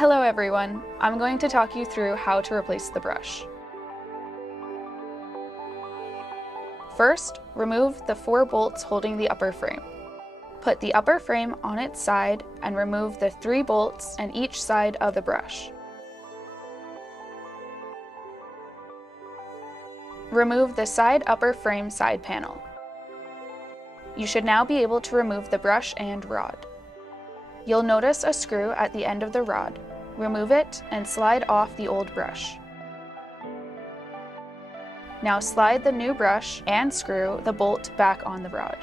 Hello everyone, I'm going to talk you through how to replace the brush. First, remove the 4 bolts holding the upper frame. Put the upper frame on its side and remove the 3 bolts on each side of the brush. Remove the side upper frame side panel. You should now be able to remove the brush and rod. You'll notice a screw at the end of the rod. Remove it and slide off the old brush. Now slide the new brush and screw the bolt back on the rod.